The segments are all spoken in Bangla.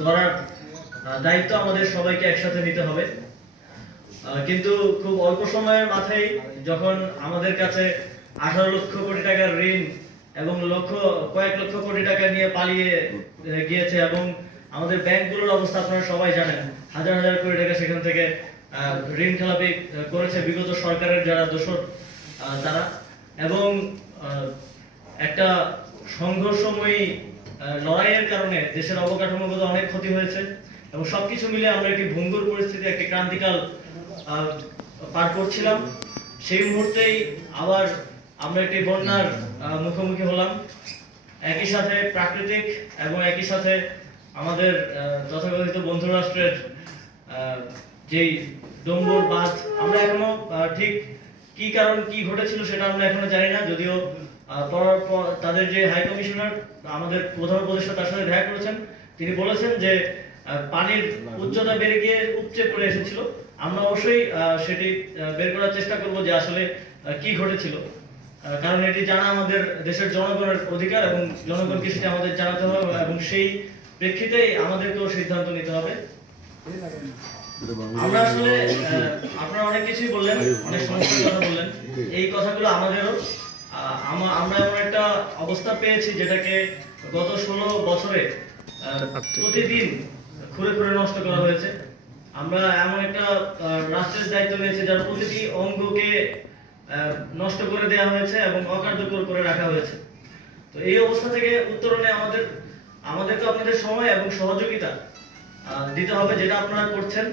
গড়ার দায়িত্ব আমাদের সবাইকে একসাথে নিতে হবে। কিন্তু খুব অল্প সময়ের মাথায় যখন আমাদের কাছে 18 লক্ষ কোটি টাকার ঋণ এবং কয়েক লক্ষ কোটি টাকা নিয়ে পালিয়ে গিয়েছে এবং আমাদের ব্যাংকগুলোর অবস্থা আপনারা সবাই জানেন, হাজার হাজার কোটি টাকা সেখান থেকে ঋণ খেলাপি করেছে বিগত সরকারের যারা দোষর তারা, এবং একটা সংঘর্ষময়ী লড়াইয়ের কারণে দেশের অবকাঠামোগত অনেক ক্ষতি হয়েছে এবং সবকিছু মিলে আমরা একটি ভঙ্গুর পরিস্থিতি, একটি ক্রান্তিকাল পার করছিলাম। সেই মুহূর্তেই আবার আমরা একটি বন্যার মুখোমুখি হলাম। একই সাথে প্রাকৃতিক এবং একই সাথে আমাদের তথাকথিত বন্ধু রাষ্ট্রের যেই ডম্বুর বাঁধ, আমরা এখনো ঠিক কি কারণ কি ঘটেছিল সেটা আমরা এখনো জানি না। যদিও তাদের যে হাই কমিশনার আমাদের প্রধান উপদেষ্টা তার সাথে দেখা করেছেন, তিনি বলেছেন যে পানির উচ্চতা বেড়ে গিয়ে উপচে পড়ে এসেছিল। আমরা অবশ্যই সেটি বের করার চেষ্টা করব যে আসলে কি ঘটেছিল, কারণ এটি জানা আমাদের দেশের জনগণের অধিকার এবং জনগণকে সেটা আমাদের জানাতে হবে এবং সেই প্রেক্ষিতেই আমাদেরকেও সিদ্ধান্ত নিতে হবে। আমরা আসলে আপনারা অনেক কিছুই বললেন, অনেক সমস্যার কথা বললেন, এই কথাগুলো আমাদেরও। আমরা এমন একটা অবস্থা পেয়েছি যেটাকে গত 16 বছরে প্রতিদিন খুঁড়ে খুঁড়ে নষ্ট করা হয়েছে। আমরা এমন একটা রাষ্ট্রের দায়িত্ব নিয়েছি যার প্রতিটি অঙ্গকে নষ্ট করে দেওয়া হয়েছে এবং অকার্যকর করে রাখা হয়েছে। তো এই অবস্থা থেকে উত্তরণে আমাদেরকে আপনাদের সময় এবং সহযোগিতা দিতে হবে, যেটা আপনারা করছেন।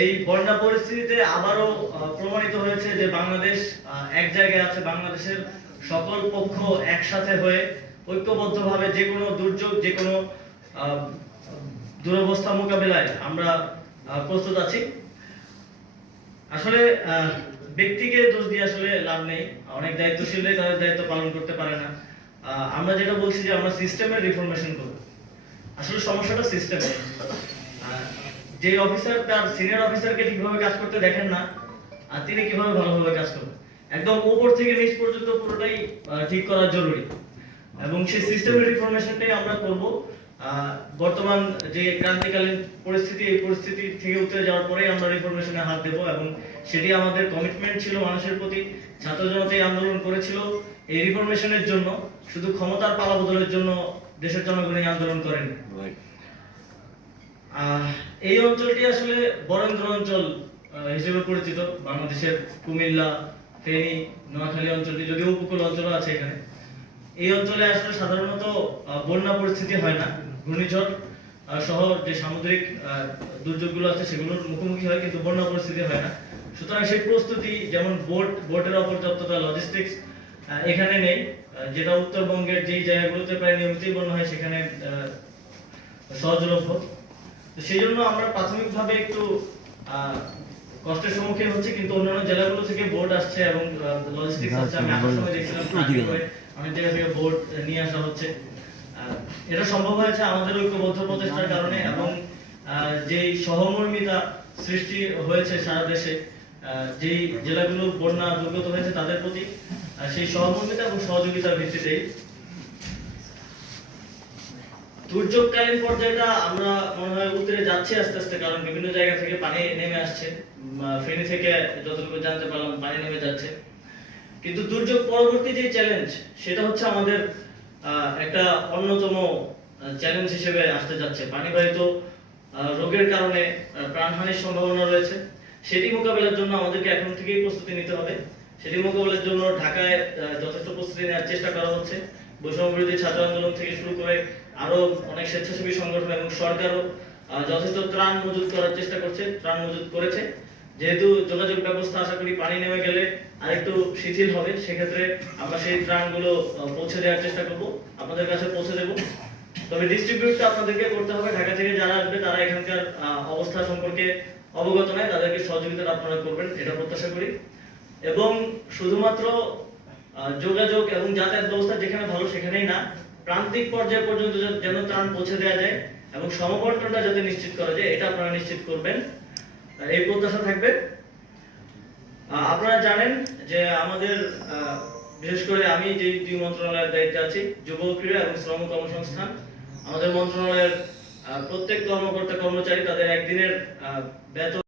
এই বন্যা পরিস্থিতিতে আবারও প্রমাণিত হয়েছে যে বাংলাদেশ এক জায়গায় আছে। বাংলাদেশের সকল পক্ষ একসাথে হয়ে ঐক্যবদ্ধভাবে যে কোনো দুর্যোগ, যে কোনো দুরবস্থা মোকাবেলায় আমরা প্রস্তুত আছি। আসলে ব্যক্তিকে দোষ দিয়ে আসলে লাভ নেই, অনেক দায়িত্বশীলরাই তাদের দায়িত্ব পালন করতে পারে না। আমরা যেটা বলছি যে আমরা সিস্টেমের রিফরমেশন করব। আসলে সমস্যাটা সিস্টেমে। যে অফিসার তার সিনিয়র অফিসারকে ঠিকভাবে কাজ করতে দেখেন না, আর তিনি কিভাবে ভালোভাবে কাজ করবেন? একদম উপর থেকে নিচ পর্যন্ত পুরোটাই ঠিক করা জরুরি এবং সেই সিস্টেমের রিফরমেশনটাই আমরা করব। বর্তমান যে ক্রান্তিকালীন পরিস্থিতি, এই পরিস্থিতি থেকে উঠে যাওয়ার পরেই আমরা রিফরমেশনে হাত দেব এবং সেটি আমাদের কমিটমেন্ট ছিল মানুষের প্রতি। ছাত্র জনতা এই আন্দোলন করেছিল এই রিফরমেশনের জন্য, শুধু ক্ষমতার পালাবদলের জন্য দেশের জনগণ এই আন্দোলন করেন। এই অঞ্চলটি আসলে বরেন্দ্র অঞ্চল হিসেবে পরিচিত। বাংলাদেশের কুমিল্লা, ফেনী, নোয়াখালী অঞ্চলটি যদিও উপকূল অঞ্চল আছে এখানে। এই অঞ্চলে আসলে সাধারণত বন্যা পরিস্থিতি হয় না, ঘূর্ণিঝড় সহ যে সামুদ্রিক দুর্যোগগুলো আছে সেগুলোর মুখোমুখি হয়, কিন্তু বন্যা পরিস্থিতি হয় না। সুতরাং সেই প্রস্তুতি, যেমন বোটের অপর্যাপ্ততা, লজিস্টিক্স এখানে নেই, যেটা উত্তরবঙ্গের যেই জায়গাগুলোতে প্রায় নিয়মিতই বন্যা হয় সেখানে সহজলভ্য। তো সেই জন্য আমরা প্রাথমিকভাবে একটু কষ্টের সম্মুখীন হচ্ছে, কিন্তু অন্যান্য জেলাগুলো থেকে বোট আসছে এবং লজিস্টিক্স আছে। আমি আসার সময় দেখছিলাম অনেক জায়গা থেকে বোট নিয়ে আসা হচ্ছে। এটা সম্ভব হয়েছে আমাদের ঐক্যবদ্ধ প্রচেষ্টার কারণে এবং যেই সহমর্মিতা সৃষ্টি হয়েছে সারা দেশে, যেই জেলাগুলো বন্যা দুর্গত হয়েছে তাদের প্রতি, সেই সহমর্মিতা এবং সহযোগিতার ভিত্তিতেই দুর্যোগকালীন পর্যায়টা আমরা মনে হয় উত্তরে যাচ্ছি আস্তে আস্তে, কারণ বিভিন্ন জায়গা থেকে পানি নেমে আসছে। ফেনী থেকে যতটুকু জানতে পারলাম পানি নেমে যাচ্ছে। কিন্তু দুর্যোগ পরবর্তী যে চ্যালেঞ্জ, সেটা হচ্ছে আমাদের একটা অন্যতম চ্যালেঞ্জ হিসেবে আসতে যাচ্ছে। পানিবাহিত রোগের কারণে প্রাণহানির সম্ভাবনা রয়েছে। সেটি মোকাবেলার জন্য আমাদেরকে এখন থেকেই প্রস্তুতি নিতে হবে। সেটি মোকাবেলার জন্য ঢাকায় যথেষ্ট প্রস্তুতি নেওয়ার চেষ্টা করা হচ্ছে। বৈষম্য বিরোধী ছাত্র আন্দোলন থেকে শুরু করে আরো অনেক স্বেচ্ছাসেবী সংগঠন এবং সরকারও যথেষ্ট ত্রাণ মজুত করার চেষ্টা করছে, ত্রাণ মজুত করেছে। যেহেতু যোগাযোগ ব্যবস্থা আশা করি পানি নেমে গেলে আরেকটু শিথিল হবে, সেক্ষেত্রে আমরা সেই ত্রাণগুলো পৌঁছে দেওয়ার চেষ্টা করব, আপনাদের কাছে পৌঁছে দেব। তবে ডিস্ট্রিবিউটটা আপনাদেরকে করতে হবে। ঢাকা থেকে যারা আসবে তারা এখানকার অবস্থা সম্পর্কে অবগত নয়, তাদেরকে সহযোগিতা আপনারা করবেন, এটা প্রত্যাশা করি। এবং শুধুমাত্র যোগাযোগ এবং যাতায়াত ব্যবস্থা যেখানে ভালো সেখানেই না, প্রান্তিক পর্যায় পর্যন্ত যেন ত্রাণ পৌঁছে দেওয়া যায় এবং সমবন্টনটা যাতে নিশ্চিত করা যায়, এটা আপনারা নিশ্চিত করবেন, এই প্রত্যাশা থাকবে। আপনারা জানেন যে আমাদের বিশেষ করে আমি যে দুই মন্ত্রণালয়ের দায়িত্বে আছি, যুব ক্রীড়া এবং শ্রম কর্মসংস্থান, আমাদের মন্ত্রণালয়ের প্রত্যেক কর্মকর্তা কর্মচারী তাদের একদিনের বেতন